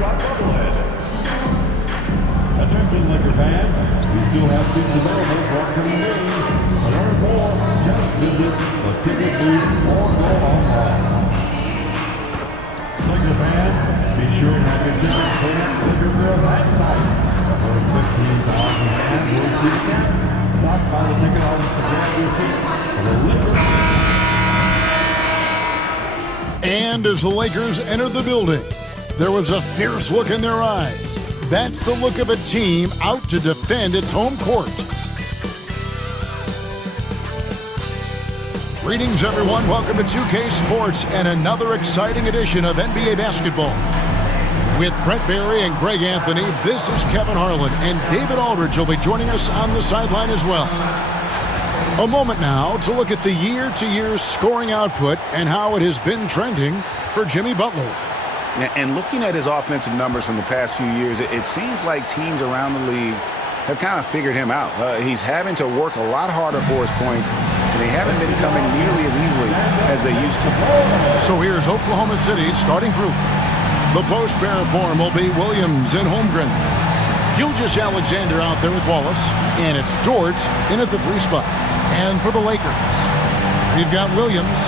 Attention, Laker fans. We still have seats available for upcoming games. To learn more, just visit the ticket booth or go online. Laker fans, be sure to have your tickets for next Laker Grill last night. The first 15,000 fans will see that. Stop by the ticket office to grab your ticket for the Laker. And as the Lakers entered the building, there was a fierce look in their eyes. That's the look of a team out to defend its home court. Greetings, everyone. Welcome to 2K Sports and another exciting edition of NBA basketball. With Brent Barry and Greg Anthony, this is Kevin Harlan, and David Aldridge will be joining us on the sideline as well. A moment now to look at the year-to-year scoring output and how it has been trending for Jimmy Butler. And looking at his offensive numbers from the past few years, it seems like teams around the league have kind of figured him out. He's having to work a lot harder for his points, and they haven't been coming nearly as easily as they used to. So here's Oklahoma City's starting group. The post-pair form will be Williams and Holmgren. Gilgeous-Alexander out there with Wallace, and it's Dort in at the 3 spot. And for the Lakers, we've got Williams,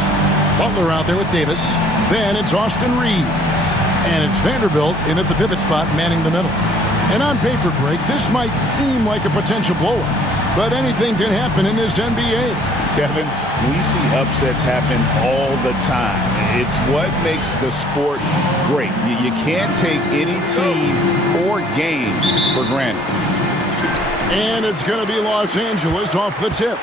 Butler out there with Davis, then it's Austin Reeves, and it's Vanderbilt in at the pivot spot, manning the middle. And on paper, Greg, this might seem like a potential blowout, but anything can happen in this NBA. Kevin, we see upsets happen all the time. It's what makes the sport great. You can't take any team or game for granted. And it's going to be Los Angeles off the tip.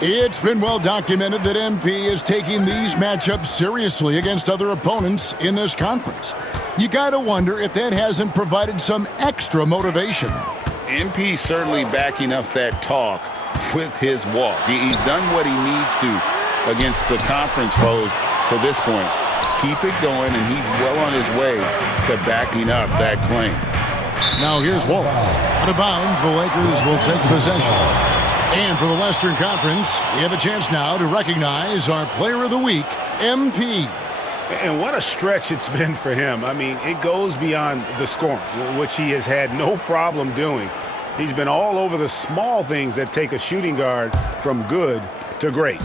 It's been well documented that MP is taking these matchups seriously against other opponents in this conference. You gotta wonder if that hasn't provided some extra motivation. MP certainly backing up that talk with his walk. He's done what he needs to against the conference foes to this point. Keep it going, and he's well on his way to backing up that claim. Now here's Wallace. Out of bounds, the Lakers will take possession. And for the Western Conference, we have a chance now to recognize our Player of the Week, MP. And what a stretch it's been for him. I mean, it goes beyond the scoring, which he has had no problem doing. He's been all over the small things that take a shooting guard from good to great.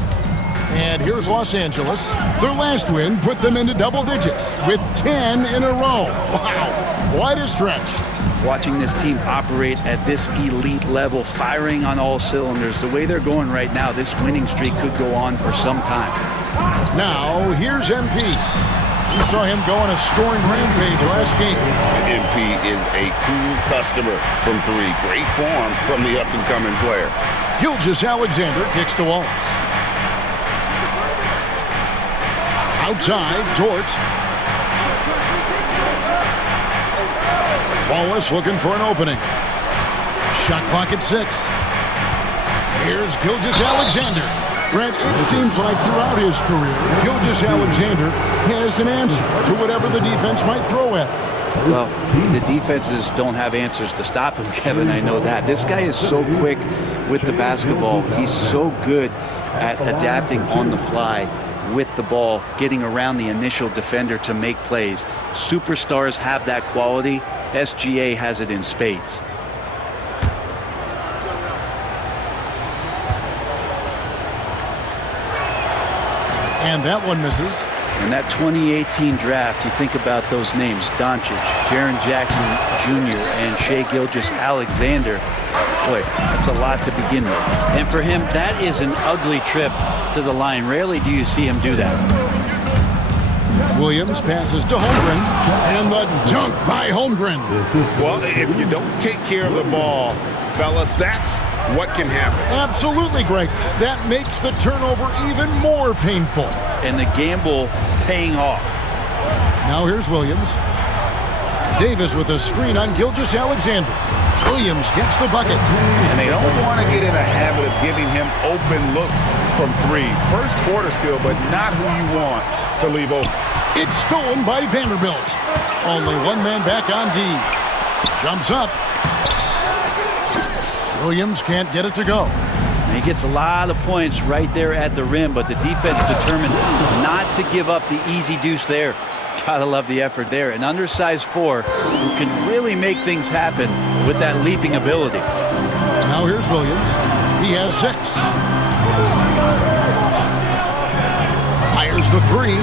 And here's Los Angeles. Their last win put them into double digits with 10 in a row. Wow, quite a stretch. Watching this team operate at this elite level, firing on all cylinders, the way they're going right now, this winning streak could go on for some time. Now, here's MP. We saw him go on a scoring rampage last game. MP is a cool customer from 3. Great form from the up-and-coming player. Gilgeous-Alexander kicks to Wallace. Outside, Dort. Wallace looking for an opening. Shot clock at 6. Here's Gilgeous-Alexander. Brent, it seems like throughout his career, Gilgeous-Alexander has an answer to whatever the defense might throw at him. Well, the defenses don't have answers to stop him, Kevin. I know that. This guy is so quick with the basketball. He's so good at adapting on the fly with the ball, getting around the initial defender to make plays. Superstars have that quality. SGA has it in spades. And that one misses. In that 2018 draft, you think about those names, Doncic, Jaren Jackson Jr., and Shai Gilgeous-Alexander. Boy, that's a lot to begin with. And for him, that is an ugly trip to the line. Rarely do you see him do that. Williams passes to Holmgren, and the dunk by Holmgren. Well, if you don't take care of the ball, fellas, that's what can happen. Absolutely, Greg. That makes the turnover even more painful. And the gamble paying off. Now here's Williams. Davis with a screen on Gilgeous-Alexander. Williams gets the bucket. And they don't want to get in a habit of giving him open looks from 3. First quarter still, but not who you want to leave open. It's stolen by Vanderbilt. Only one man back on D. Jumps up. Williams can't get it to go. And he gets a lot of points right there at the rim, but the defense determined not to give up the easy deuce there. Gotta love the effort there. An undersized 4 who can really make things happen with that leaping ability. Now here's Williams. He has 6. Fires the 3.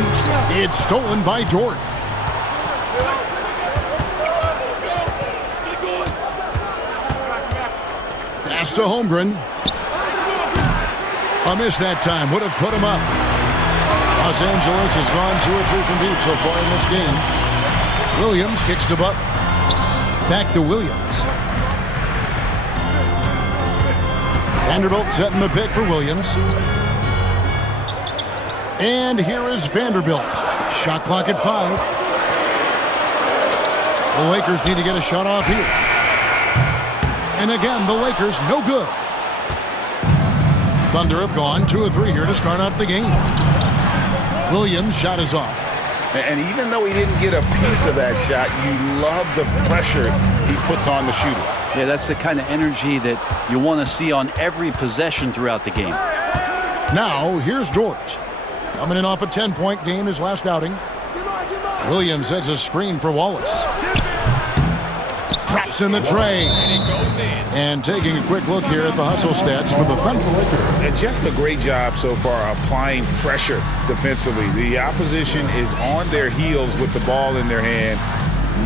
It's stolen by Dort. Pass to Holmgren. A miss that time. Would have put him up. Los Angeles has gone 2 or 3 from deep so far in this game. Williams kicks to Butler. Back to Williams. Vanderbilt setting the pick for Williams. And here is Vanderbilt. Shot clock at 5. The Lakers need to get a shot off here. And again, the Lakers no good. Thunder have gone 2 or 3 here to start out the game. Williams' shot is off. And even though he didn't get a piece of that shot, you love the pressure he puts on the shooter. Yeah, that's the kind of energy that you want to see on every possession throughout the game. Now, here's Dort. Coming in off a 10-point game his last outing. Williams heads a screen for Wallace. Traps in the tray. And taking a quick look here at the hustle stats for the Thunder. And just a great job so far applying pressure defensively. The opposition is on their heels with the ball in their hand.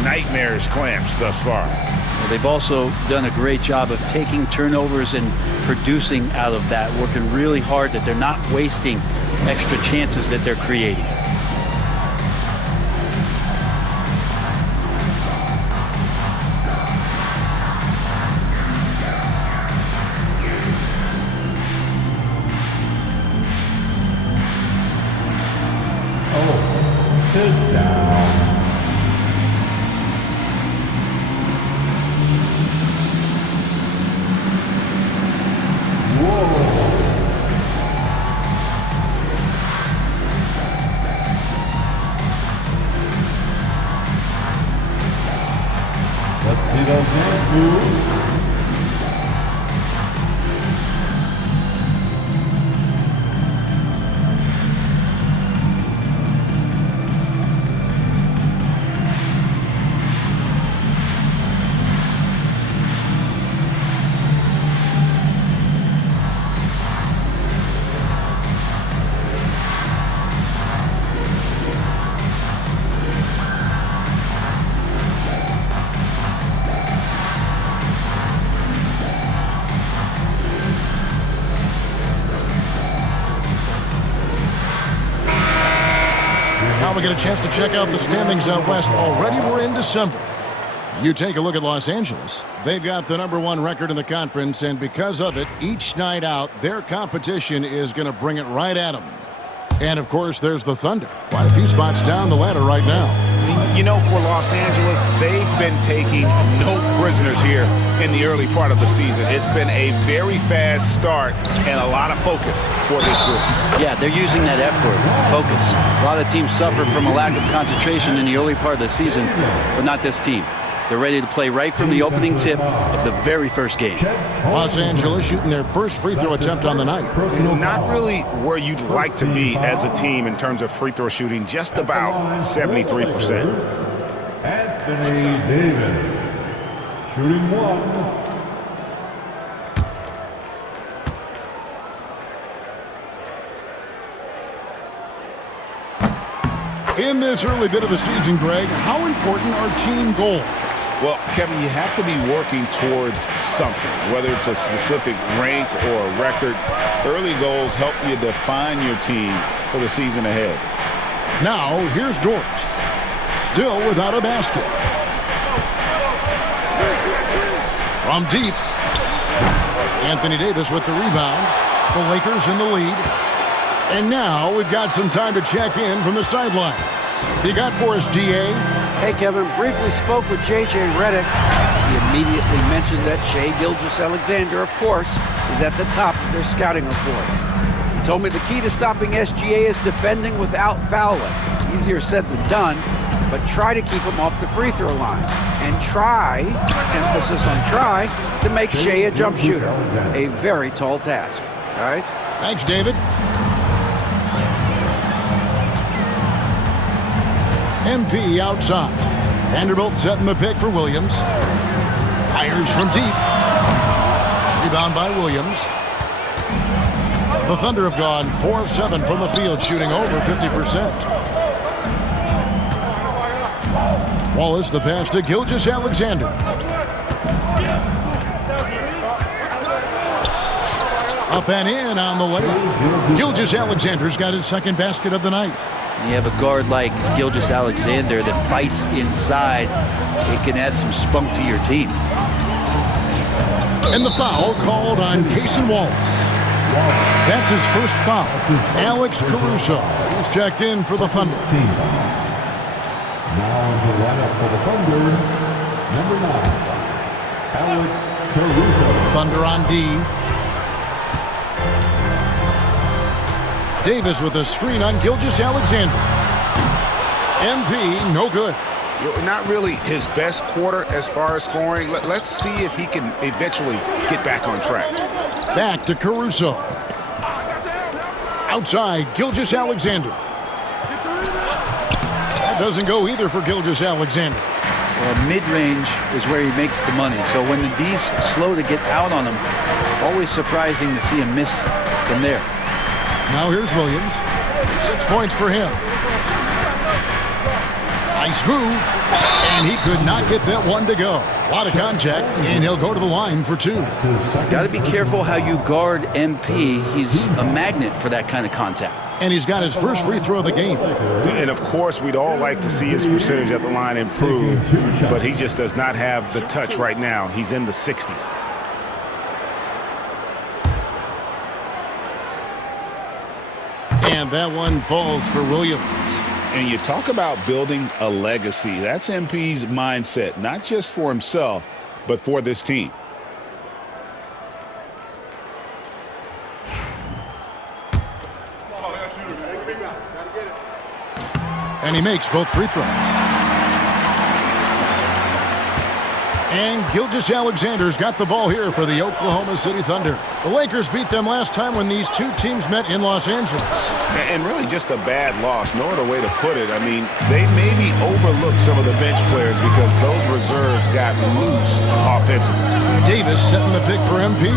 Nightmarish clamps thus far. Well, they've also done a great job of taking turnovers and producing out of that, working really hard that they're not wasting extra chances that they're creating. Sit down. Whoa. Let's see those hands move. Now we get a chance to check out the standings out west. Already we're in December. You take a look at Los Angeles. They've got the #1 record in the conference, and because of it, each night out, their competition is going to bring it right at them. And, of course, there's the Thunder. Quite a few spots down the ladder right now. You know, for Los Angeles, they've been taking no prisoners here in the early part of the season. It's been a very fast start and a lot of focus for this group. Yeah, they're using that F word, focus. A lot of teams suffer from a lack of concentration in the early part of the season, but not this team. They're ready to play right from the opening tip of the very first game. Los Angeles shooting their first free throw attempt on the night. Not really where you'd like to be as a team in terms of free throw shooting, just about 73%. Anthony Davis, shooting 1. In this early bit of the season, Greg, how important are team goals? Well, Kevin, you have to be working towards something, whether it's a specific rank or a record. Early goals help you define your team for the season ahead. Now, here's Dort. Still without a basket. From deep. Anthony Davis with the rebound. The Lakers in the lead. And now we've got some time to check in from the sidelines. You got for us, DA? Hey, Kevin, briefly spoke with J.J. Redick. He immediately mentioned that Shai Gilgeous-Alexander, of course, is at the top of their scouting report. He told me the key to stopping SGA is defending without fouling. Easier said than done, but try to keep him off the free throw line. And try, emphasis on try, to make Shai a jump shooter. A very tall task. Guys? Thanks, David. MP outside. Vanderbilt setting the pick for Williams. Fires from deep. Rebound by Williams. The Thunder have gone 4 of 7 from the field, shooting over 50%. Wallace, the pass to Gilgeous-Alexander. Up and in on the layup. Gilgeous-Alexander's got his second basket of the night. You have a guard like Gilgeous-Alexander that fights inside. It can add some spunk to your team. And the foul called on Cason Wallace. That's his first foul. Alex Caruso is checked in for the Thunder. Now into the lineup for the Thunder, number 9, Alex Caruso. Thunder on D. Davis with a screen on Gilgeous-Alexander. MP, no good. Not really his best quarter as far as scoring. Let's see if he can eventually get back on track. Back to Caruso. Outside, Gilgeous-Alexander. That doesn't go either for Gilgeous-Alexander. Well, mid-range is where he makes the money. So when the D's slow to get out on him, always surprising to see him miss from there. Now here's Williams. 6 points for him. Nice move. And he could not get that one to go. A lot of contact, and he'll go to the line for 2. Got to be careful how you guard MP. He's a magnet for that kind of contact. And he's got his first free throw of the game. And of course, we'd all like to see his percentage at the line improve, but he just does not have the touch right now. He's in the 60s. And that one falls for Williams. And you talk about building a legacy. That's MP's mindset, not just for himself, but for this team. And he makes both free throws. And Gilgeous-Alexander's got the ball here for the Oklahoma City Thunder. The Lakers beat them last time when these two teams met in Los Angeles. And really just a bad loss, no other way to put it. I mean, they maybe overlooked some of the bench players because those reserves got loose offensively. Davis setting the pick for MP.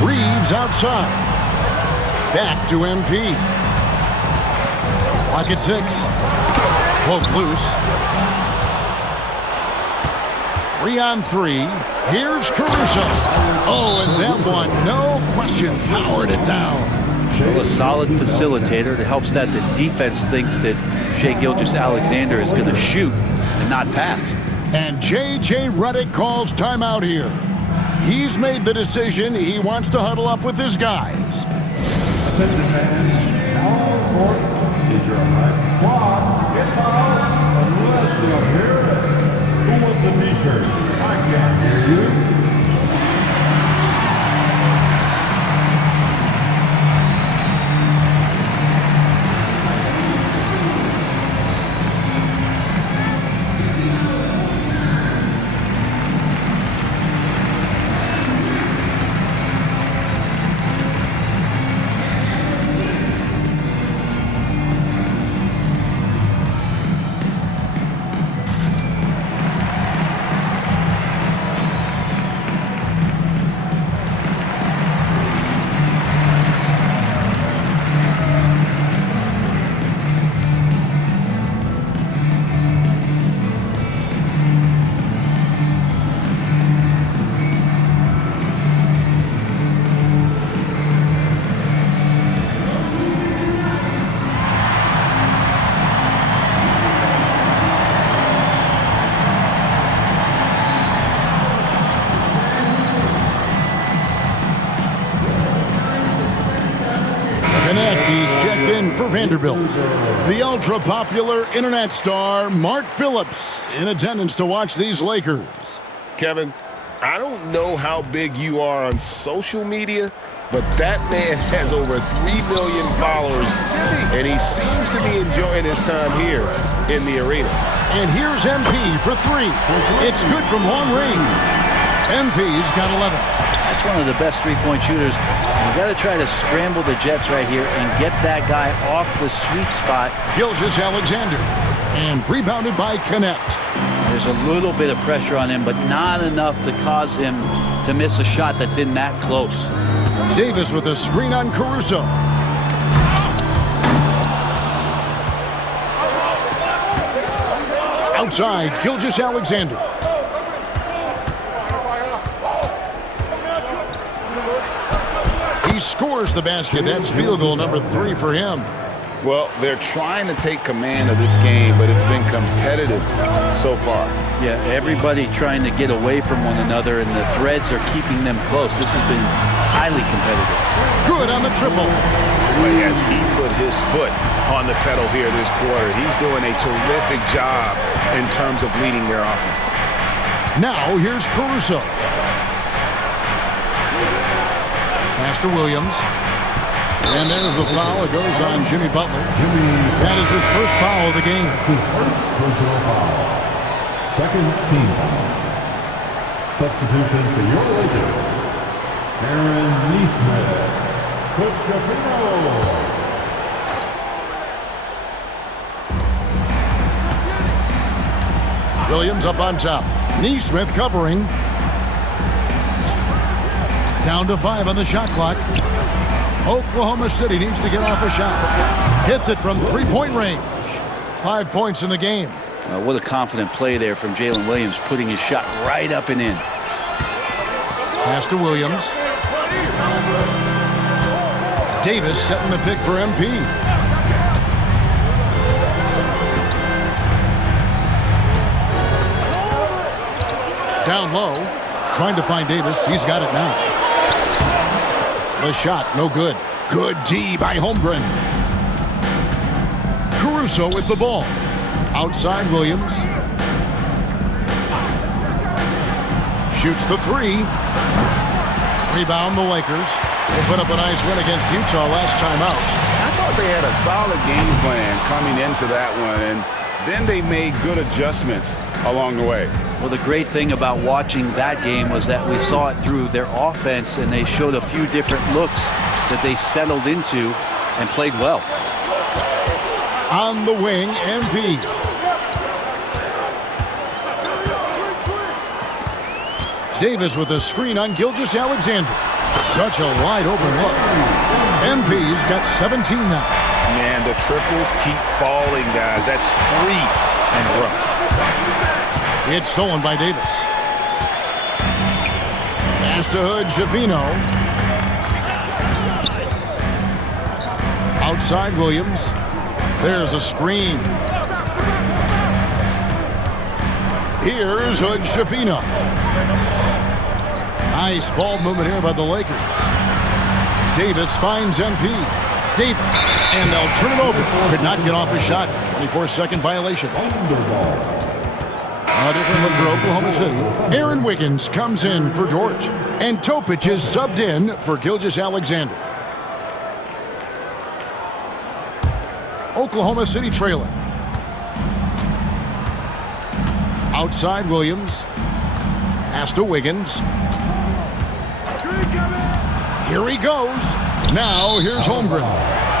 Reeves outside. Back to MP. Clock at 6. Poke loose. 3 on 3. Here's Caruso. Oh, and that one, no question, powered it down. Well, a solid facilitator that helps that the defense thinks that Shai Gilgeous-Alexander is going to shoot and not pass. And J.J. Redick calls timeout here. He's made the decision. He wants to huddle up with his guys. Attention fans, now on the court is your next squad. Get out and let's go here. Who wants a t-shirt? I can't hear you. For Vanderbilt, the ultra-popular internet star Mark Phillips in attendance to watch these Lakers. Kevin, I don't know how big you are on social media, but that man has over 3 million followers, and he seems to be enjoying his time here in the arena. And here's MP for 3. It's good from long range. MP's got 11. That's one of the best three-point shooters. You got to try to scramble the Jets right here and get that guy off the sweet spot. Gilgeous-Alexander, and rebounded by Connect. There's a little bit of pressure on him, but not enough to cause him to miss a shot that's in that close. Davis with a screen on Caruso. Outside, Gilgeous-Alexander. He scores the basket. That's field goal number 3 for him. Well, they're trying to take command of this game, but it's been competitive so far. Yeah, everybody trying to get away from one another, and the threads are keeping them close. This has been highly competitive. Good on the triple. But as he put his foot on the pedal here this quarter, he's doing a terrific job in terms of leading their offense. Now here's Caruso. Pass to Williams. And there's a foul. It goes on Jimmy Butler. That is his first foul of the game. That's his first personal foul. Second team foul. Substitution for your Lakers. Aaron Neesmith. Coach Shafino. Williams up on top. Neesmith covering. Down to 5 on the shot clock. Oklahoma City needs to get off a shot. Hits it from three-point range. 5 points in the game. What a confident play there from Jalen Williams, putting his shot right up and in. Pass to Williams. Davis setting the pick for MP. Down low, trying to find Davis. He's got it now. The shot, no good. Good D by Holmgren. Caruso with the ball. Outside Williams. Shoots the 3. Rebound the Lakers. They put up a nice win against Utah last time out. I thought they had a solid game plan coming into that one, and then they made good adjustments along the way. Well, the great thing about watching that game was that we saw it through their offense, and they showed a few different looks that they settled into and played well. On the wing, MP. Davis with a screen on Gilgeous-Alexander. Such a wide open look. MP's got 17 now. Man, the triples keep falling, guys. That's 3 in a row. It's stolen by Davis. Pass to Hood, Javino. Outside Williams. There's a screen. Here's Hood, Javino. Nice ball movement here by the Lakers. Davis finds MP. Davis, and they'll turn it over. Could not get off his shot. 24-second violation. A different look for Oklahoma City. Aaron Wiggins comes in for George. And Topic is subbed in for Gilgeous-Alexander. Oklahoma City trailing. Outside Williams. Pass to Wiggins. Here he goes. Now here's Holmgren.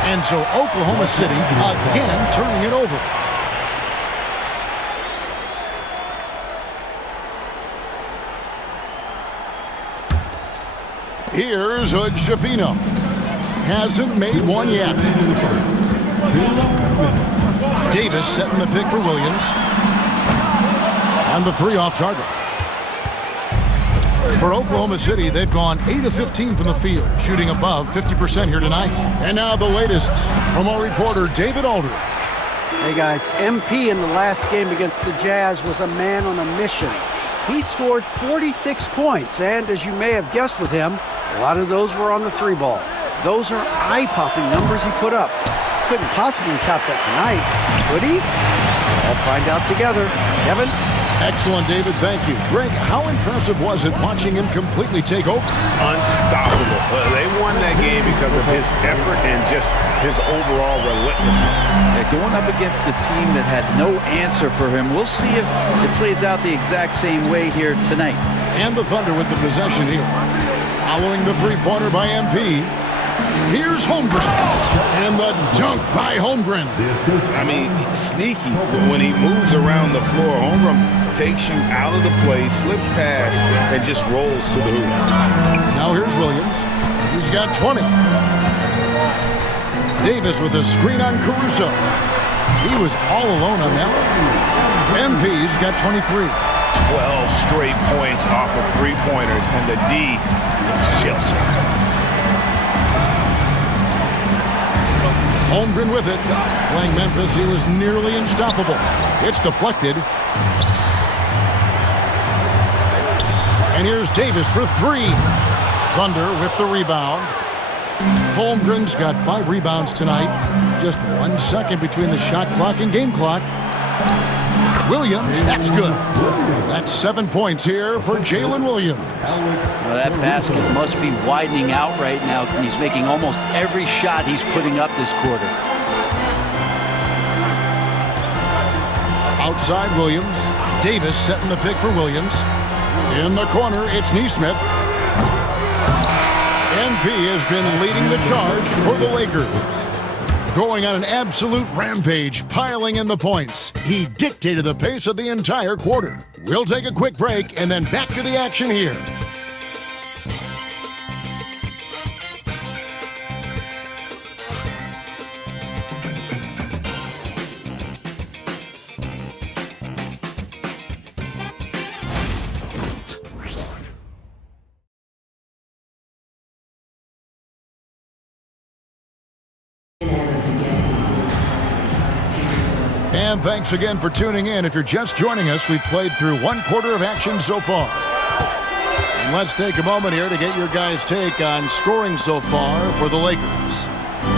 And so Oklahoma City again turning it over. Here's Hood, Shafino. Hasn't made one yet. Davis setting the pick for Williams. And the 3 off target. For Oklahoma City, they've gone 8 of 15 from the field, shooting above 50% here tonight. And now the latest from our reporter, David Aldridge. Hey guys, MP in the last game against the Jazz was a man on a mission. He scored 46 points, and as you may have guessed with him, a lot of those were on the 3 ball. Those are eye-popping numbers he put up. Couldn't possibly top that tonight, could he? I'll find out together. Kevin? Excellent, David. Thank you. Greg, how impressive was it watching him completely take over? Unstoppable. They won that game because of his effort and just his overall relentlessness. Yeah, going up against a team that had no answer for him. We'll see if it plays out the exact same way here tonight. And the Thunder with the possession here. Following the three-pointer by MP. Here's Holmgren. And the dunk by Holmgren. I mean, sneaky. When he moves around the floor, Holmgren takes you out of the play, slips past, and just rolls to the hoop. Now here's Williams. He's got 20. Davis with a screen on Caruso. He was all alone on that one. MP's got 23. 12 straight points off of three-pointers, and the D looks shell-shocked. Holmgren with it. Playing Memphis, he was nearly unstoppable. It's deflected. And here's Davis for three. Thunder with the rebound. Holmgren's got 5 rebounds tonight. Just 1 second between the shot clock and game clock. Williams, that's good. That's 7 points here for Jalen Williams. Well, that basket must be widening out right now. He's making almost every shot he's putting up this quarter. Outside Williams. Davis setting the pick for Williams. In the corner, it's Nesmith. MP has been leading the charge for the Lakers. Going on an absolute rampage, piling in the points. He dictated the pace of the entire quarter. We'll take a quick break and then back to the action here. And thanks again for tuning in. If you're just joining us, we've played through 1 quarter of action so far. And let's take a moment here to get your guys' take on scoring so far for the Lakers.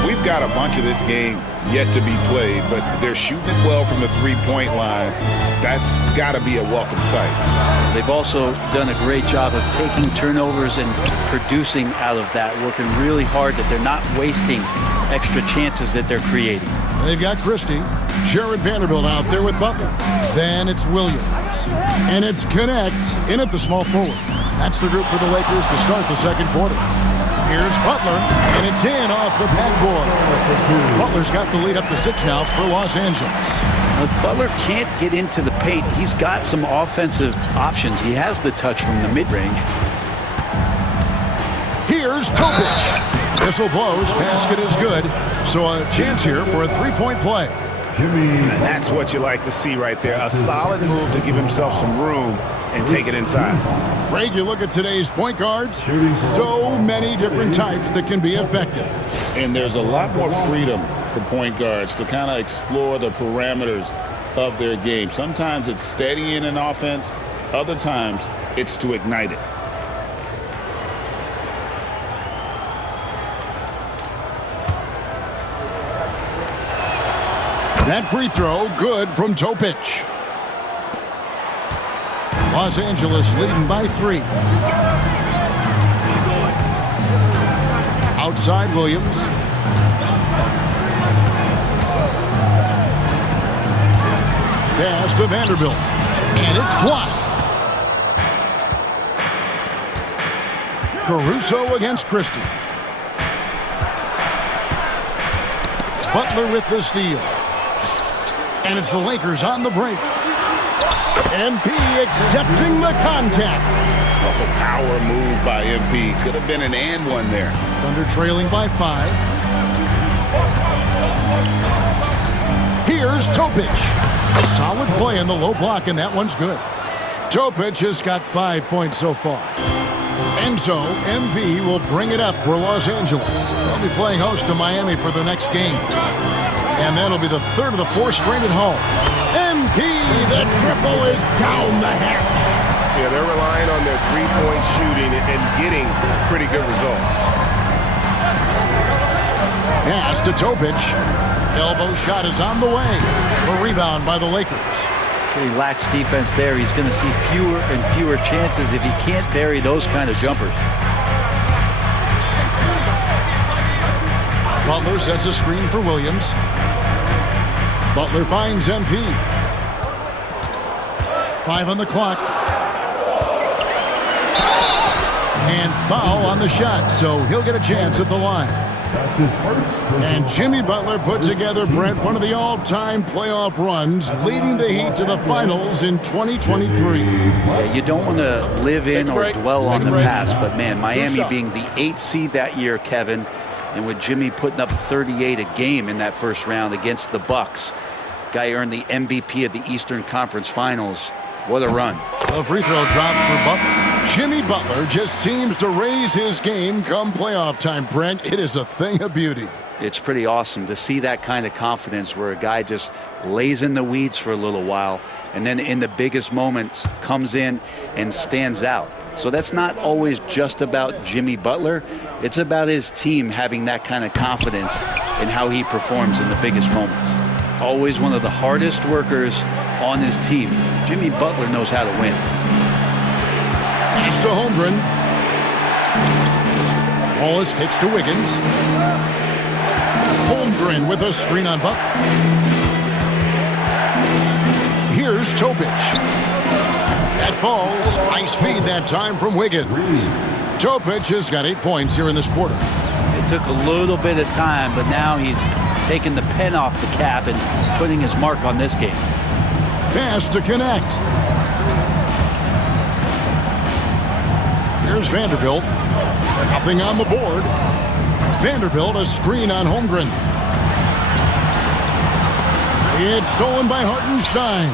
We've got a bunch of this game yet to be played, but they're shooting it well from the three-point line. That's got to be a welcome sight. They've also done a great job of taking turnovers and producing out of that, working really hard that they're not wasting extra chances that they're creating. They've got Christie, Jared Vanderbilt out there with Butler. Then it's Williams. And it's Connect in at the small forward. That's the group for the Lakers to start the second quarter. Here's Butler, and it's in off the backboard. Butler's got the lead up to 6 now for Los Angeles. Butler can't get into the paint. He's got some offensive options. He has the touch from the mid-range. Here's Topic. Whistle blows, basket is good. So a chance here for a three-point play. And that's what you like to see right there. A solid move to give himself some room and take it inside. Greg, you look at today's point guards, so many different types that can be effective. And there's a lot more freedom for point guards to kind of explore the parameters of their game. Sometimes it's steadying an offense. Other times it's to ignite it. That free throw, good from Topic. Los Angeles leading by 3. Outside Williams. Pass to Vanderbilt. And it's blocked. Caruso against Christie. Butler with the steal. And it's the Lakers on the break. MP accepting the contact. Oh, power move by MP. Could have been an and one there. Thunder trailing by 5. Here's Topic. Solid play in the low block, and that one's good. Topic has got 5 points so far. And so, MP will bring it up for Los Angeles. They'll be playing host to Miami for the next game. And that'll be the 3rd of the 4 straight at home. MP, the triple is down the hatch. Yeah, they're relying on their three-point shooting and getting pretty good results. Pass to Topic. Elbow shot is on the way. A rebound by the Lakers. He lacks defense there. He's going to see fewer and fewer chances if he can't bury those kind of jumpers. Butler sets a screen for Williams. Butler finds MP. 5 on the clock. And foul on the shot, so he'll get a chance at the line. That's his first. And Jimmy Butler put together, Brent, one of the all-time playoff runs, leading the Heat to the finals in 2023. Yeah, you don't want to live in or dwell on the past, but man, Miami being the 8th seed that year, Kevin, and with Jimmy putting up 38 a game in that first round against the Bucks, guy earned the MVP of the Eastern Conference Finals. What a run. The free throw drops for Butler. Jimmy Butler just seems to raise his game come playoff time, Brent. It is a thing of beauty. It's pretty awesome to see that kind of confidence where a guy just lays in the weeds for a little while and then in the biggest moments comes in and stands out. So that's not always just about Jimmy Butler. It's about his team having that kind of confidence in how he performs in the biggest moments. Always one of the hardest workers on his team. Jimmy Butler knows how to win. Pass to Holmgren. Wallace kicks to Wiggins. Holmgren with a screen on Butler. Here's Topic. That falls. Nice feed that time from Wiggins. Topic has got 8 points here in this quarter. It took a little bit of time, but now he's taking the pen off the cap and putting his mark on this game. Pass to connect. Here's Vanderbilt. Nothing on the board. Vanderbilt a screen on Holmgren. It's stolen by Hartenstein.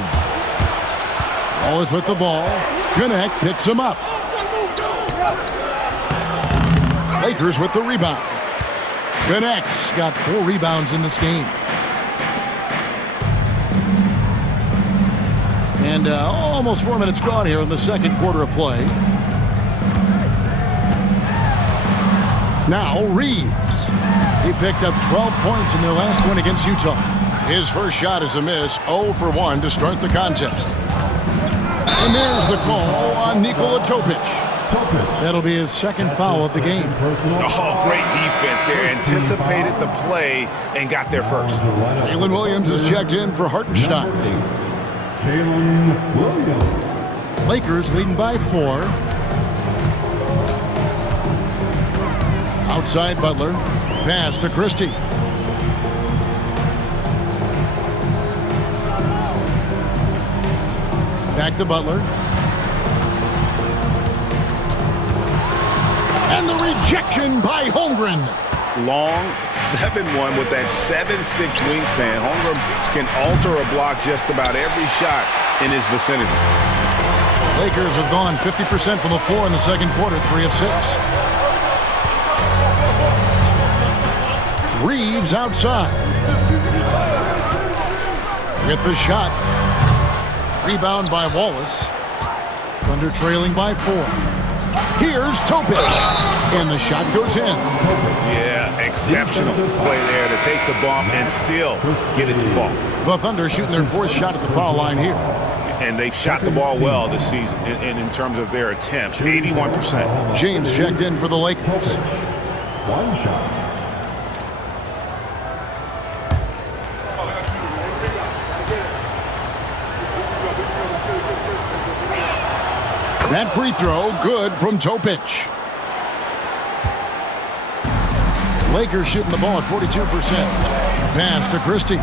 Wallace with the ball. Connect picks him up. Lakers with the rebound. Connect's got 4 rebounds in this game. And almost 4 minutes gone here in the second quarter of play. Now Reeves. He picked up 12 points in their last win against Utah. His first shot is a miss, 0 for 1 to start the contest. And there's the call on Nikola Topic. That'll be his second foul of the game. Oh, great defense there. Anticipated the play and got there first. Jalen Williams is checked in for Hartenstein. Jalen Williams. Lakers leading by 4. Outside Butler. Pass to Christie. Back to Butler. And the rejection by Holmgren. Long 7-1 with that 7'6" wingspan. Holmgren can alter a block just about every shot in his vicinity. Lakers have gone 50% from the floor in the second quarter, 3 of 6. Reeves outside. With the shot. Rebound by Wallace. Thunder trailing by 4. Here's Topic. And the shot goes in. Yeah, exceptional play there to take the bump and still get it to fall. The Thunder shooting their 4th shot at the foul line here. And they've shot the ball well this season in terms of their attempts, 81%. James checked in for the Lakers. 1 shot. That free throw, good from Topic. Lakers shooting the ball at 42%. Pass to Christie.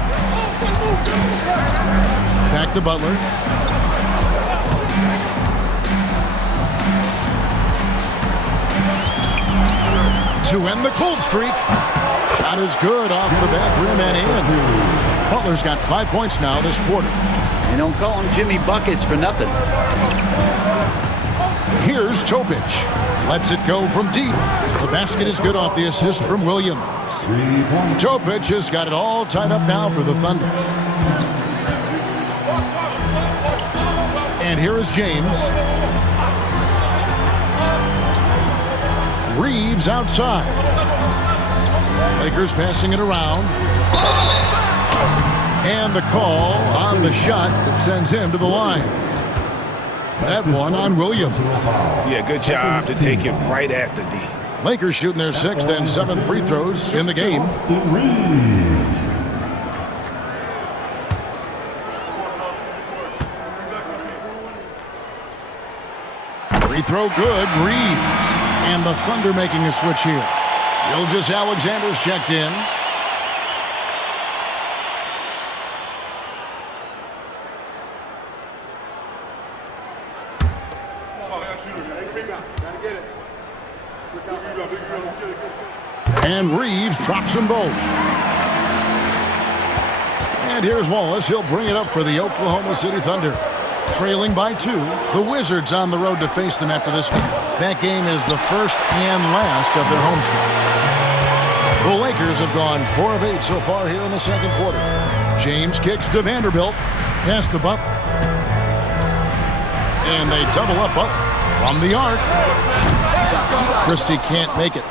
Back to Butler. To end the cold streak. Shot is good off the back rim and in. Butler's got 5 points now this quarter. They don't call him Jimmy Buckets for nothing. Here's Topic. Lets it go from deep. The basket is good off the assist from Williams. Topic has got it all tied up now for the Thunder. And here is James. Reeves outside. Lakers passing it around. And the call on the shot that sends him to the line. That one on Williams. Yeah, good job to take it right at the D. Lakers shooting their 6th and 7th free throws in the game. Free throw good. Reeves. And the Thunder making a switch here. Gilgeous-Alexander's checked in. And Reeves drops them both. And here's Wallace. He'll bring it up for the Oklahoma City Thunder. Trailing by 2. The Wizards on the road to face them after this game. That game is the first and last of their homestand. The Lakers have gone 4 of 8 so far here in the second quarter. James kicks to Vanderbilt. Pass to Butler. And they double up Butler from the arc. Christie can't make it.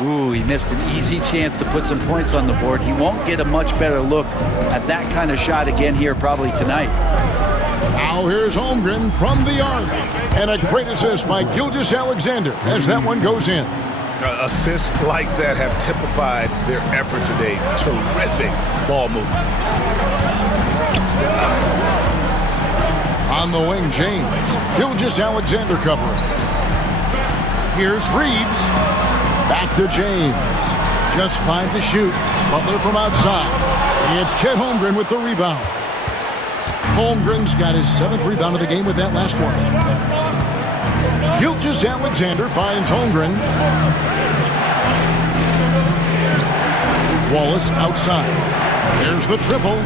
Ooh, he missed an easy chance to put some points on the board. He won't get a much better look at that kind of shot again here probably tonight. Now here's Holmgren from the arc. And a great assist by Gilgeous-Alexander as that one goes in. Assists like that have typified their effort today. Terrific ball movement. On the wing, James. Gilgeous-Alexander covering. Here's Reeves. Back to James. Just 5 to shoot. Butler from outside. It's Chet Holmgren with the rebound. Holmgren's got his 7th rebound of the game with that last one. Gilgeous-Alexander finds Holmgren. Wallace outside. There's the triple.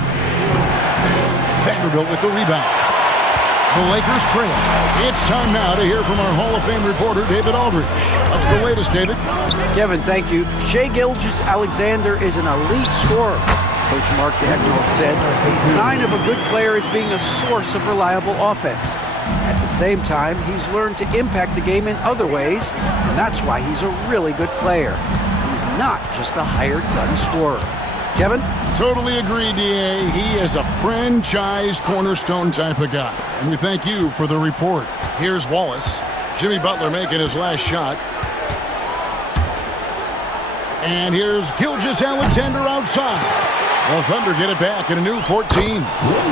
Vanderbilt with the rebound. The Lakers trail. It's time now to hear from our Hall of Fame reporter, David Aldridge. What's the latest, David? Kevin, thank you. Shai Gilgeous-Alexander is an elite scorer. Coach Mark Daigneault said a sign of a good player is being a source of reliable offense. At the same time, he's learned to impact the game in other ways, and that's why he's a really good player. He's not just a hired gun scorer. Kevin? Totally agree, D.A. He is a franchise cornerstone type of guy. And we thank you for the report. Here's Wallace. Jimmy Butler making his last shot. And here's Gilgeous-Alexander outside. The Thunder get it back in a new 14.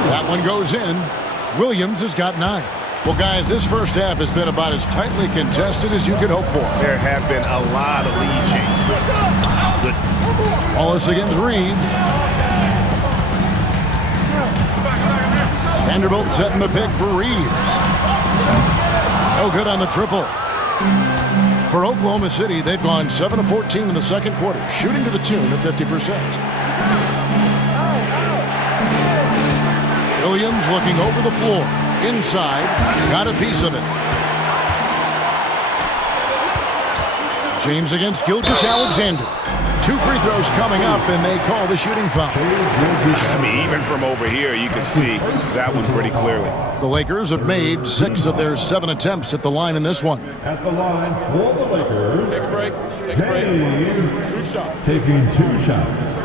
That one goes in. Williams has got 9. Well, guys, this first half has been about as tightly contested as you could hope for. There have been a lot of lead changes. Goodness. Wallace against Reeves. Vanderbilt setting the pick for Reeves. No good on the triple. For Oklahoma City, they've gone 7 of 14 in the second quarter, shooting to the tune of 50%. Williams looking over the floor. Inside, got a piece of it. James against Gilgeous-Alexander. 2 free throws coming up, and they call the shooting foul. I mean, even from over here, you can see that one pretty clearly. The Lakers have made 6 of their 7 attempts at the line in this one. At the line for the Lakers. Take a break. Take a break. 2 shots. Taking 2 shots.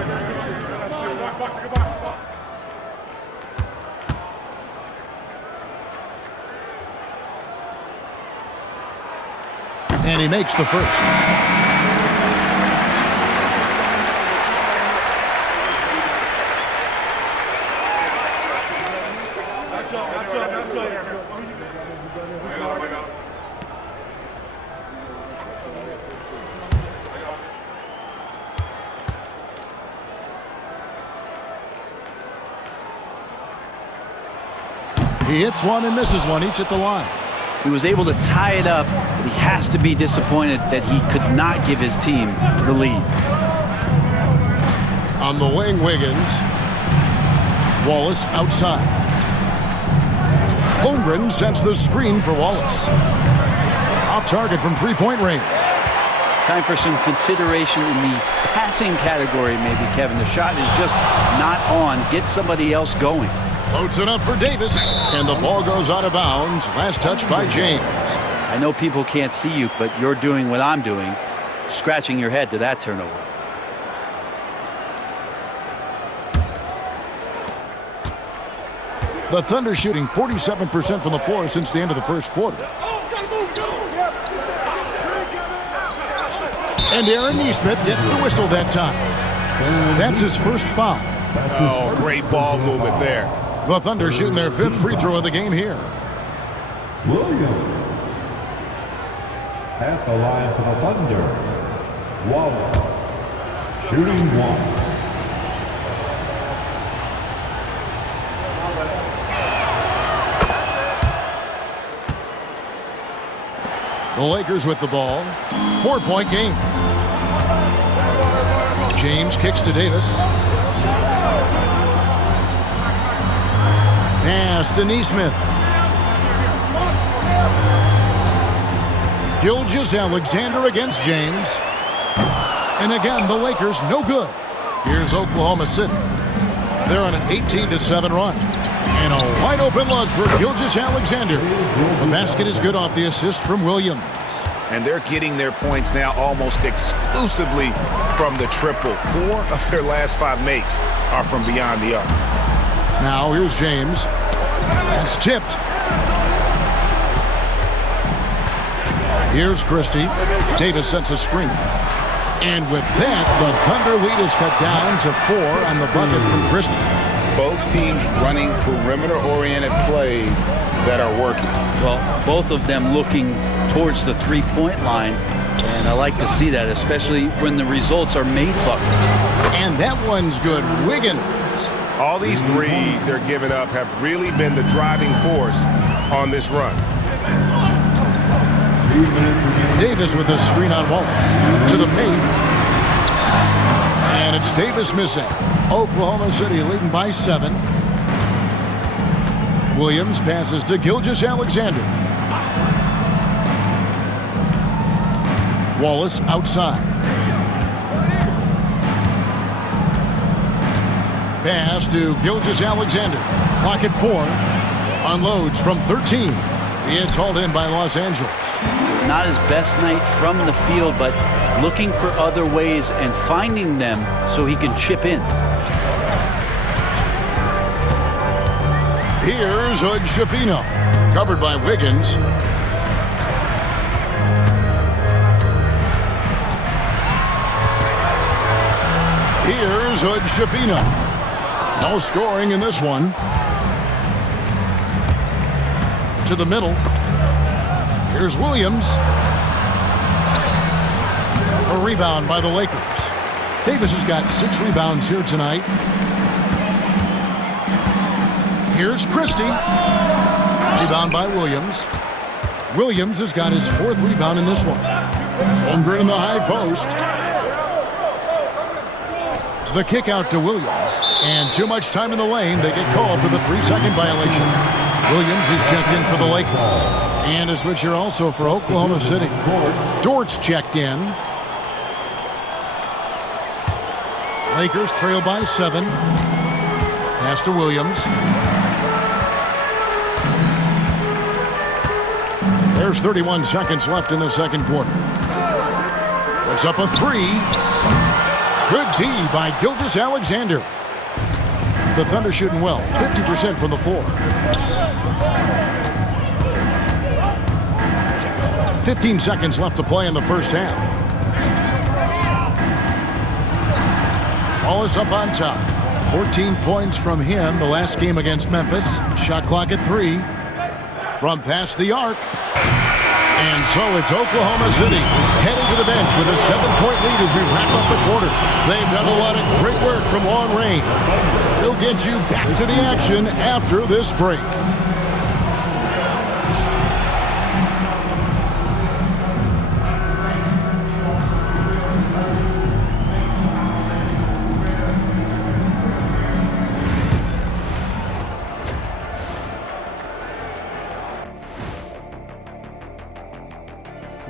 And he makes the first. He hits one and misses one, each at the line. He was able to tie it up, but he has to be disappointed that he could not give his team the lead. On the wing, Wiggins. Wallace outside. Holmgren sets the screen for Wallace. Off target from three-point range. Time for some consideration in the passing category, maybe, Kevin. The shot is just not on. Get somebody else going. Floats it up for Davis, and the ball goes out of bounds. Last touch by James. I know people can't see you, but you're doing what I'm doing, scratching your head to that turnover. The Thunder shooting 47% from the floor since the end of the first quarter. And Aaron Nesmith gets the whistle that time. That's his first foul. Oh, great ball movement there. The Thunder shooting their 5th free throw of the game here. Williams. At the line for the Thunder, Wallace, shooting 1. The Lakers with the ball. 4-point game. James kicks to Davis. Pass to Neesmith. Gilgeous-Alexander against James. And again, the Lakers no good. Here's Oklahoma City. They're on an 18-7 run. And a wide open look for Gilgeous-Alexander. The basket is good off the assist from Williams. And they're getting their points now almost exclusively from the triple. 4 of their last 5 makes are from beyond the arc. Now here's James. That's tipped. Here's Christie. Davis sets a screen. And with that, the Thunder lead is cut down to 4 on the bucket from Christie. Both teams running perimeter-oriented plays that are working. Well, both of them looking towards the three-point line, and I like to see that, especially when the results are made buckets. And that one's good. Wiggins. All these threes they're giving up have really been the driving force on this run. Davis with a screen on Wallace. To the paint. And it's Davis missing. Oklahoma City leading by 7. Williams passes to Gilgeous-Alexander. Wallace outside. Pass to Gilgeous-Alexander. Clock at 4. Unloads from 13. It's hauled in by Los Angeles. Not his best night from the field, but looking for other ways and finding them so he can chip in. Here's Hood-Schifino. Covered by Wiggins. Here's Hood-Schifino. No scoring in this one. To the middle. Here's Williams. A rebound by the Lakers. Davis has got 6 rebounds here tonight. Here's Christie. Rebound by Williams. Williams has got his 4th rebound in this one. Holmgren in the high post. The kick out to Williams. And too much time in the lane. They get called for the 3-second violation. Williams is checked in for the Lakers. And a switch here also for Oklahoma City. Dort's checked in. Lakers trail by 7. Pass to Williams. There's 31 seconds left in the second quarter. Puts up a 3. Good D by Gilgeous-Alexander. The Thunder shooting well, 50% from the floor. 15 seconds left to play in the first half. Wallace up on top. 14 points from him the last game against Memphis. Shot clock at 3. From past the arc. And so it's Oklahoma City heading to the bench with a 7-point lead as we wrap up the quarter. They've done a lot of great work from long range. We'll get you back to the action after this break.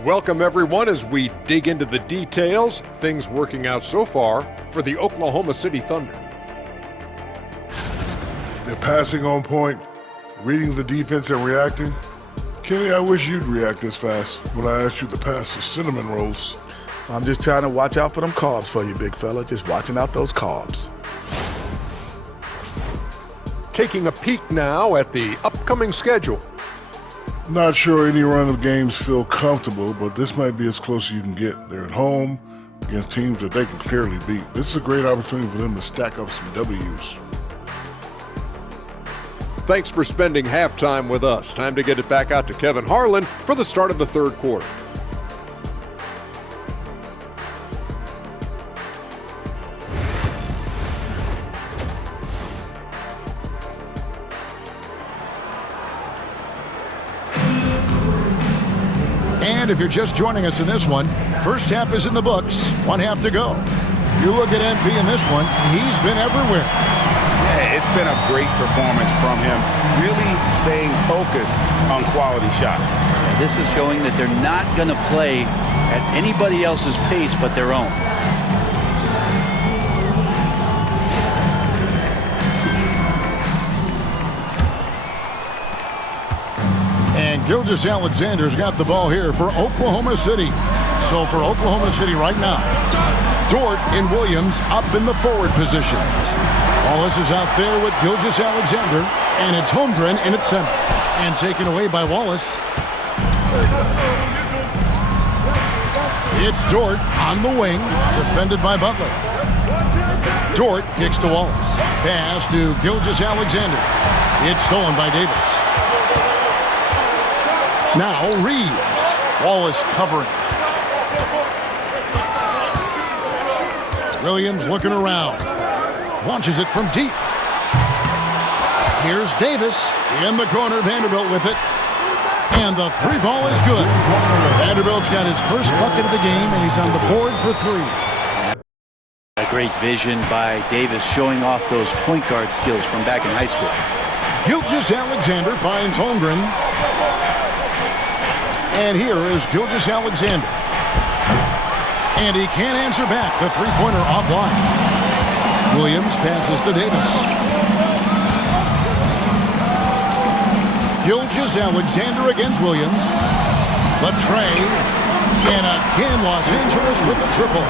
Welcome, everyone, as we dig into the details. Things working out so far for the Oklahoma City Thunder. They're passing on point, reading the defense and reacting. Kenny, I wish you'd react this fast when I asked you to pass the cinnamon rolls. I'm just trying to watch out for them carbs for you, big fella. Just watching out those carbs. Taking a peek now at the upcoming schedule. Not sure any run of games feel comfortable, but this might be as close as you can get. They're at home against teams that they can clearly beat. This is a great opportunity for them to stack up some W's. Thanks for spending halftime with us. Time to get it back out to Kevin Harlan for the start of the third quarter. And if you're just joining us in this one, first half is in the books, one half to go. You look at MP in this one, he's been everywhere. Yeah, it's been a great performance from him, really staying focused on quality shots. This is showing that they're not going to play at anybody else's pace but their own. And Gilgeous Alexander's got the ball here for Oklahoma City. So for Oklahoma City right now, Dort and Williams up in the forward positions. Wallace is out there with Gilgeous Alexander, and it's Holmgren in at center. And taken away by Wallace. It's Dort on the wing, defended by Butler. Dort kicks to Wallace. Pass to Gilgeous Alexander. It's stolen by Davis. Now Reeves. Wallace covering. Williams looking around. Launches it from deep. Here's Davis in the corner. Vanderbilt with it. And the three ball is good. Vanderbilt's got his first bucket of the game, and he's on the board for three. A great vision by Davis, showing off those point guard skills from back in high school. Gilgeous Alexander finds Holmgren. And here is Gilgeous Alexander. And he can't answer back. The three-pointer offline. Williams passes to Davis. Gilgeous Alexander against Williams. The tray. And again, Los Angeles with the triple.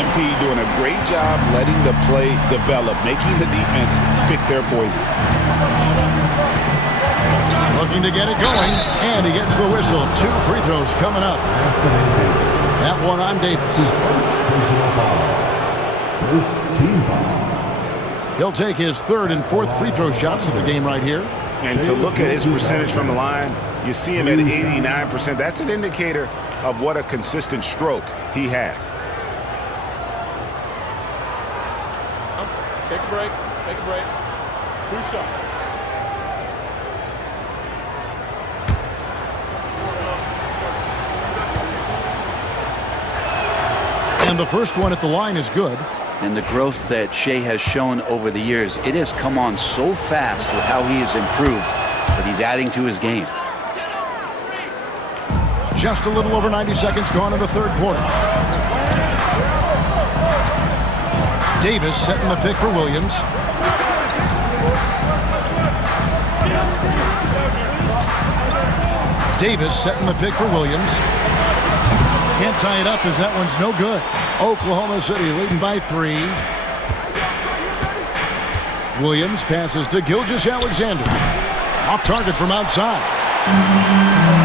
MP doing a great job letting the play develop, making the defense pick their poison. Looking to get it going, and he gets the whistle. 2 free throws coming up. That one on Davis. First team foul. He'll take his third and fourth free throw shots of the game right here. And to look at his percentage from the line, you see him at 89%. That's an indicator of what a consistent stroke he has. Take a break. Take a break. 2 shots. And the first one at the line is good. And the growth that Shea has shown over the years, it has come on so fast with how he has improved, but he's adding to his game. Just a little over 90 seconds gone in the third quarter. Davis setting the pick for Williams. Davis setting the pick for Williams. Can't tie it up as that one's no good. Oklahoma City leading by 3. Williams passes to Gilgeous Alexander. Off target from outside.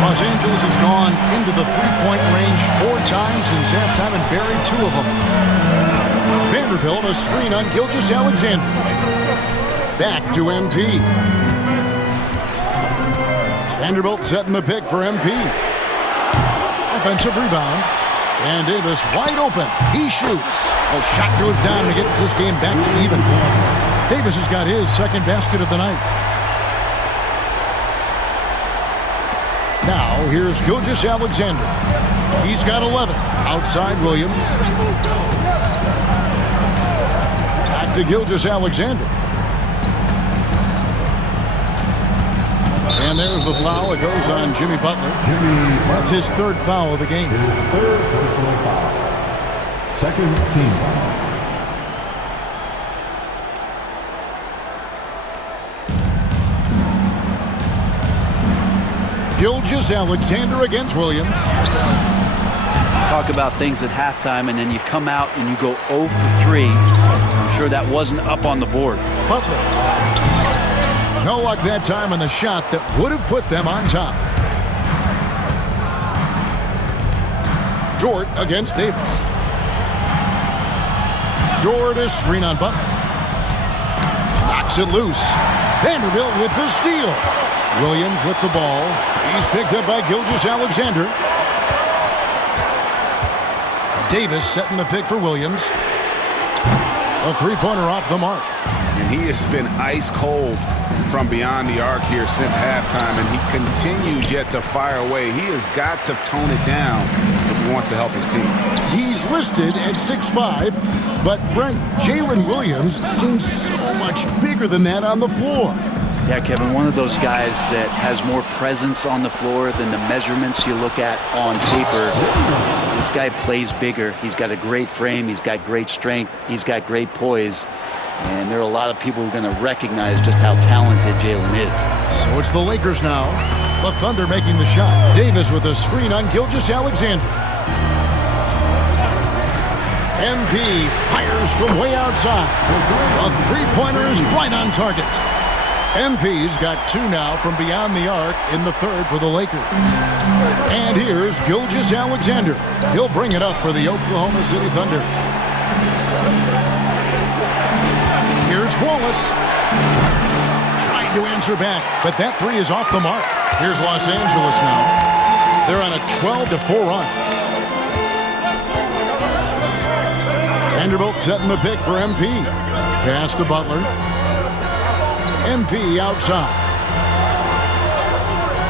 Los Angeles has gone into the three-point range 4 times since halftime and buried 2 of them. Vanderbilt a screen on Gilgeous Alexander. Back to MP. Vanderbilt setting the pick for MP. Offensive rebound. And Davis wide open. He shoots. The shot goes down and gets this game back to even. Davis has got his second basket of the night. Now here's Gilgeous Alexander. He's got 11. Outside Williams. Back to Gilgeous Alexander. And there's the foul. It goes on Jimmy Butler. That's his third foul of the game. His third personal foul. Second team foul. Gilgeous Alexander against Williams. Talk about things at halftime, and then you come out and you go 0 for 3. I'm sure that wasn't up on the board. Butler. No luck that time on the shot that would have put them on top. Dort against Davis. Dort is screen on Butler. Knocks it loose. Vanderbilt with the steal. Williams with the ball. He's picked up by Gilgeous Alexander. Davis setting the pick for Williams. A three-pointer off the mark. And he has been ice cold from beyond the arc here since halftime, and he continues yet to fire away. He has got to tone it down if he wants to help his team. He's listed at 6'5", but Brent, Jalen Williams seems so much bigger than that on the floor. Yeah, Kevin, one of those guys that has more presence on the floor than the measurements you look at on paper. This guy plays bigger. He's got a great frame. He's got great strength. He's got great poise. And there are a lot of people who are going to recognize just how talented Jalen is. So it's the Lakers now. The Thunder making the shot. Davis with a screen on Gilgeous-Alexander. MP fires from way outside. A three-pointer is right on target. MP's got 2 now from beyond the arc in the third for the Lakers. And here's Gilgeous-Alexander. He'll bring it up for the Oklahoma City Thunder. Here's Wallace. Trying to answer back, but that 3 is off the mark. Here's Los Angeles now. They're on a 12-4 run. Vanderbilt setting the pick for MP. Pass to Butler. MP outside.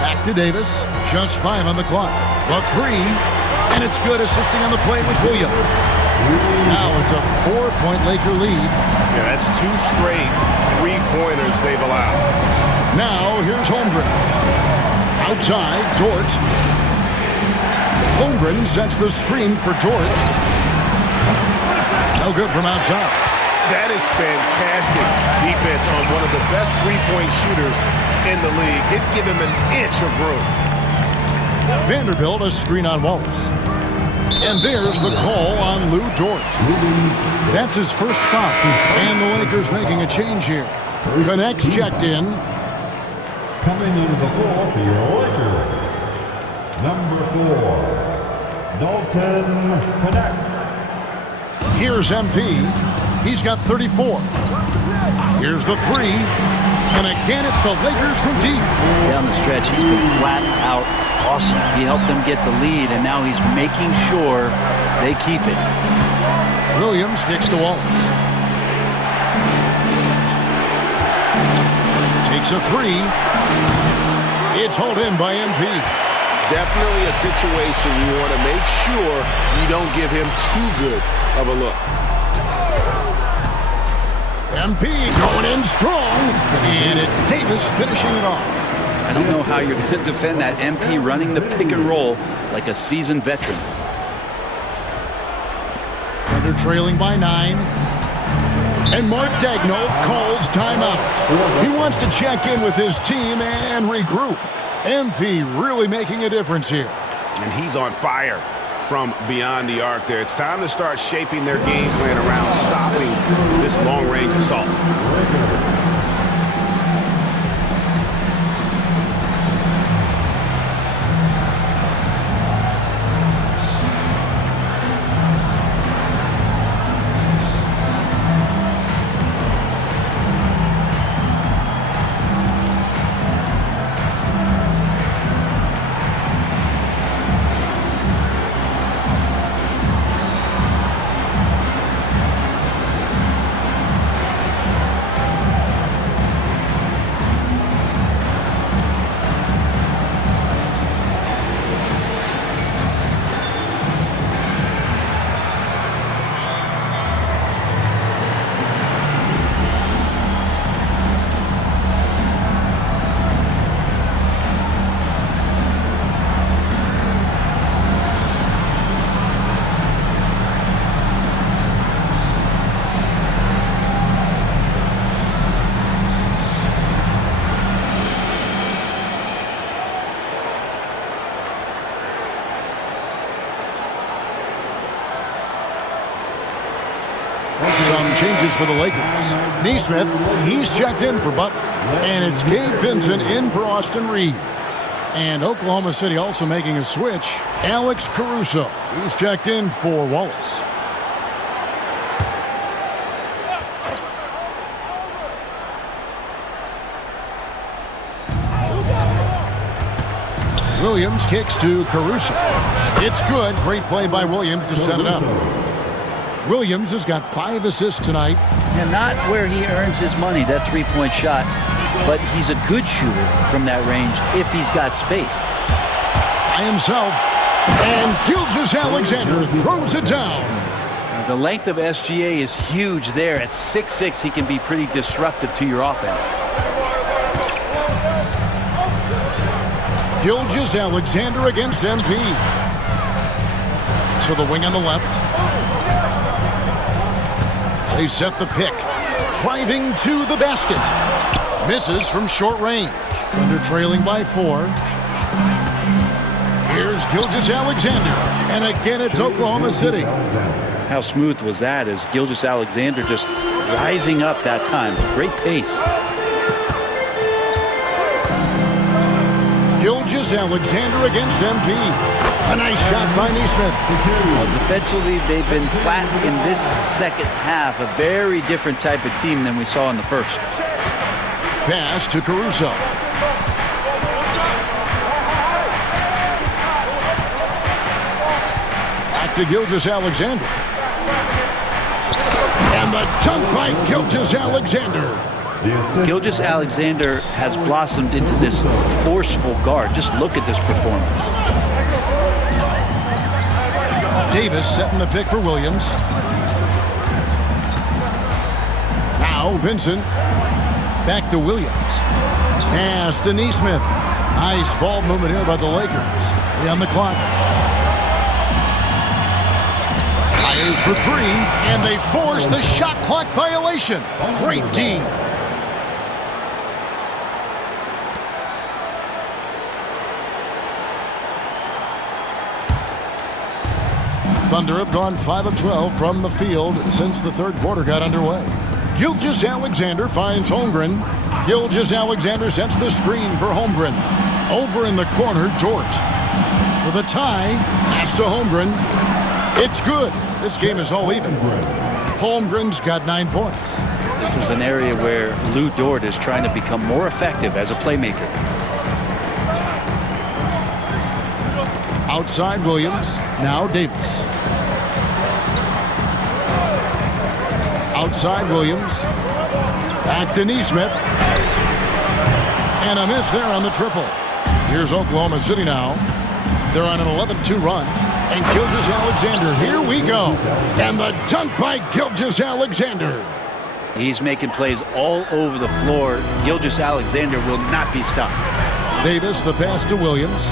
Back to Davis. Just 5 on the clock. The 3. And it's good. Assisting on the play was Williams. Now it's a 4-point Laker lead. Yeah, that's 2 straight 3-pointers they've allowed. Now here's Holmgren. Outside, Dort. Holmgren sets the screen for Dort. No good from outside. That is fantastic defense on one of the best 3-point shooters in the league. Didn't give him an inch of room. Vanderbilt a screen on Wallace. And there's the call on Lou Dort. That's his first foul. And the Lakers making a change here. Connects checked in. Coming into the floor for your Lakers, number 4, Dalton Connect. Here's MP. He's got 34. Here's the 3. And again, it's the Lakers from deep. Down the stretch, he's been flat out awesome. He helped them get the lead, and now he's making sure they keep it. Williams kicks to Wallace. Takes a 3. It's hauled in by MP. Definitely a situation you want to make sure you don't give him too good of a look. MP going in strong, and it's Davis finishing it off. I don't know how you're going to defend that. MP running the pick and roll like a seasoned veteran. Thunder trailing by 9. And Mark Daigneault calls timeout. He wants to check in with his team and regroup. MP really making a difference here. And he's on fire from beyond the arc there. It's time to start shaping their game plan around stopping this long-range assault. Some changes for the Lakers. Neesmith, he's checked in for Butler. And it's Gabe Vincent in for Austin Reeves. And Oklahoma City also making a switch. Alex Caruso, he's checked in for Wallace. Williams kicks to Caruso. It's good. Great play by Williams to set it up. Williams has got 5 assists tonight. And not where he earns his money, that three-point shot. but he's a good shooter from that range if he's got space. By himself, and Gilgeous-Alexander throws it down. The length of SGA is huge there. At 6'6", he can be pretty disruptive to your offense. Gilgeous-Alexander against MP. To the wing on the left. They set the pick. Driving to the basket. Misses from short range. Thunder trailing by 4. Here's Gilgeous-Alexander. And again, it's Oklahoma City. How smooth was that as Gilgeous-Alexander just rising up that time. Great pace. Gilgeous-Alexander against MP. A nice shot by Neesmith. Well, defensively, they've been flat in this second half. A very different type of team than we saw in the first. Pass to Caruso. Back to Gilgeous-Alexander. And the dunk by Gilgeous-Alexander. Gilgeous-Alexander has blossomed into this forceful guard. Just look at this performance. Davis setting the pick for Williams. Now Vincent. Back to Williams. Pass to Neesmith. Nice ball movement here by the Lakers. 3 on the clock. Fires for 3, and they force the shot clock violation. Great D. Thunder have gone 5 of 12 from the field since the third quarter got underway. Gilgeous-Alexander finds Holmgren. Gilgeous-Alexander sets the screen for Holmgren. Over in the corner, Dort. For the tie, pass to Holmgren. It's good. This game is all even. Holmgren's got 9 points. This is an area where Lou Dort is trying to become more effective as a playmaker. Outside Williams, now Davis. Outside Williams, back to Neesmith. And a miss there on the triple. Here's Oklahoma City now. They're on an 11-2 run. And Gilgeous-Alexander, here we go. And the dunk by Gilgeous-Alexander. He's making plays all over the floor. Gilgeous-Alexander will not be stopped. Davis, the pass to Williams.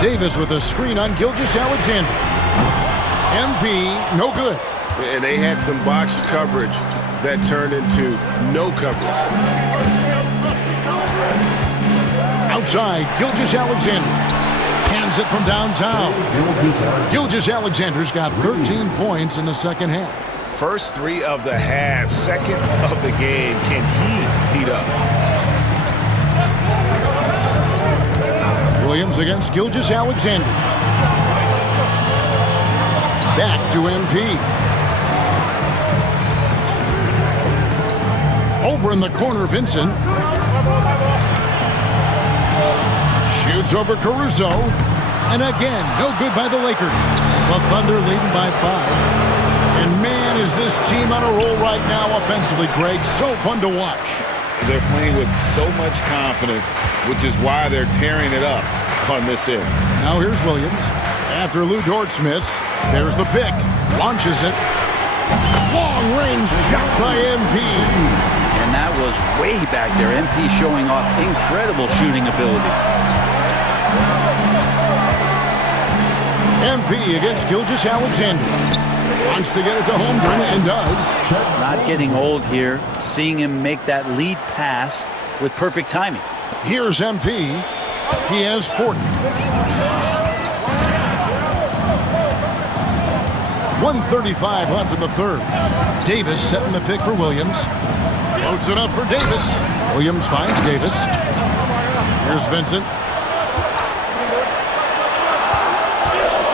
Davis with a screen on Gilgeous-Alexander. MP, no good. And they had some boxed coverage that turned into no coverage. Outside, Gilgeous-Alexander. Cans it from downtown. Gilgeous-Alexander's got 13 points in the second half. First 3 of the half, second of the game. Can he heat up? Williams against Gilgeous-Alexander. Back to MP. Over in the corner, Vincent. Shoots over Caruso. And again, no good by the Lakers. The Thunder leading by 5. And man, is this team on a roll right now offensively, Greg. So fun to watch. They're playing with so much confidence, which is why they're tearing it up on this end. Now here's Williams. After Lou Dort's miss, there's the pick. Launches it. Long-range shot by MP. And that was way back there. MP showing off incredible shooting ability. MP against Gilgeous-Alexander. Wants to get it to Holmgren and does. Not getting old here. Seeing him make that lead pass with perfect timing. Here's MP. He has 40. 1:35 left in the third. Davis setting the pick for Williams. Floats it up for Davis. Williams finds Davis. Here's Vincent.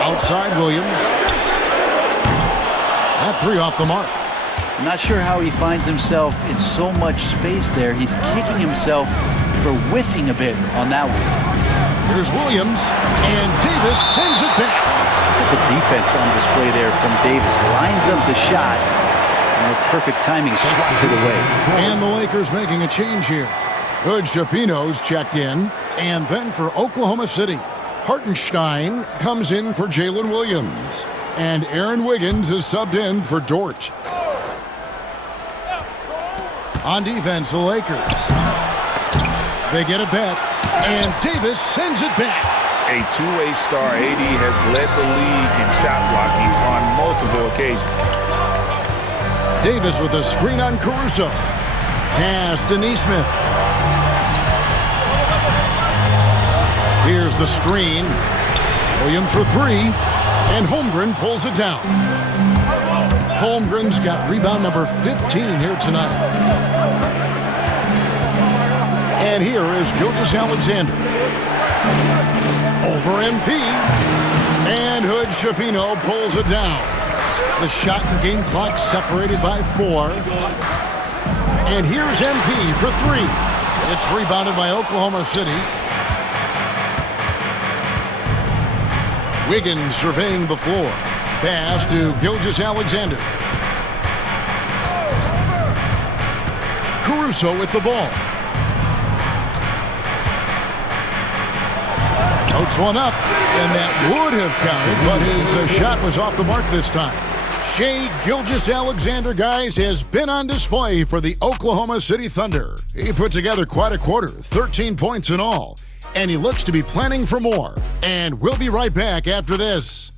Outside Williams. That 3 off the mark. I'm not sure how he finds himself in so much space there. He's kicking himself for whiffing a bit on that one. Here's Williams, and Davis sends it back. The defense on display there from Davis. Lines up the shot, And with perfect timing, swats it away. And the Lakers making a change here. Hood Schifino's checked in. And then for Oklahoma City, Hartenstein comes in for Jalen Williams. And Aaron Wiggins is subbed in for Dort. On defense, the Lakers. They get it back. And Davis sends it back. A two-way star, AD has led the league in shot blocking on multiple occasions. Davis with a screen on Caruso. Pass to Neesmith. Here's the screen. Williams for three. And Holmgren pulls it down. Holmgren's got rebound number 15 here tonight. And here is Gilgeous-Alexander. Over MP. And Hood Schifino pulls it down. The shot and game clock separated by 4. And here's MP for 3. It's rebounded by Oklahoma City. Wiggins surveying the floor. Pass to Gilgeous-Alexander. Caruso with the ball. Floats one up, and that would have counted, but his shot was off the mark this time. Shai Gilgeous-Alexander, guys, has been on display for the Oklahoma City Thunder. He put together quite a quarter, 13 points in all, and he looks to be planning for more. And we'll be right back after this.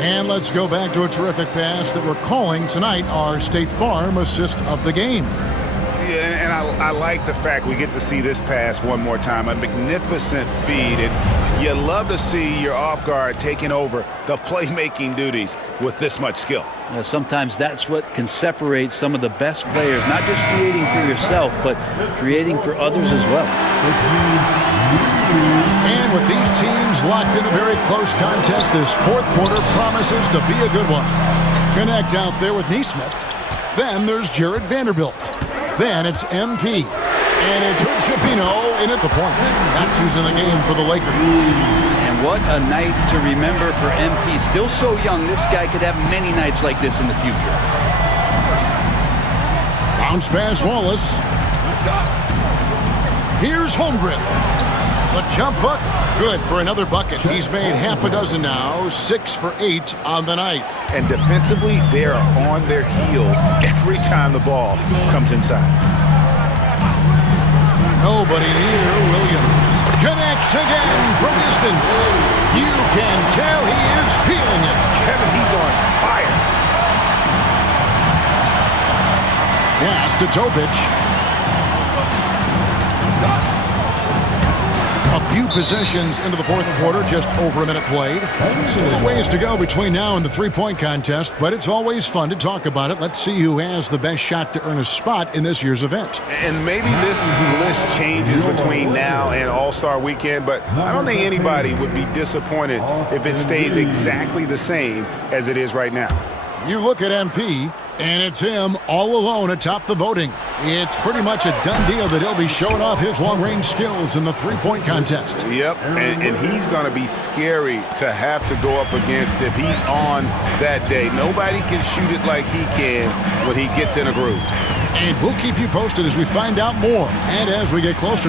And let's go back to a terrific pass that we're calling tonight our State Farm assist of the game. Yeah, and I like the fact we get to see this pass one more time. A magnificent feed. And you love to see your off guard taking over the playmaking duties with this much skill. Sometimes that's what can separate some of the best players, not just creating for yourself, but creating for others as well. And with these teams locked in a very close contest, this fourth quarter promises to be a good one. Connect out there with Neesmith. Then there's Jared Vanderbilt. Then it's MP. And it's Hood Schifino in at the point. That's who's in the game for the Lakers. And what a night to remember for MP. Still so young, this guy could have many nights like this in the future. Bounce pass Wallace. Here's Holmgren. The jump hook, good for another bucket. He's made half a dozen now, 6 for 8 on the night. And defensively, they are on their heels every time the ball comes inside. Nobody near Williams. Connects again from distance. You can tell he is feeling it. Kevin, he's on fire. Pass to Tobic. A few possessions into the fourth quarter, just over a minute played. So there's ways to go between now and the three-point contest, but it's always fun to talk about it. Let's see who has the best shot to earn a spot in this year's event. And maybe this list changes between now and All-Star Weekend, but I don't think anybody would be disappointed if it stays exactly the same as it is right now. You look at MP, and it's him all alone atop the voting. It's pretty much a done deal that he'll be showing off his long-range skills in the three-point contest. Yep, and he's going to be scary to have to go up against if he's on that day. Nobody can shoot it like he can when he gets in a groove. And we'll keep you posted as we find out more and as we get closer.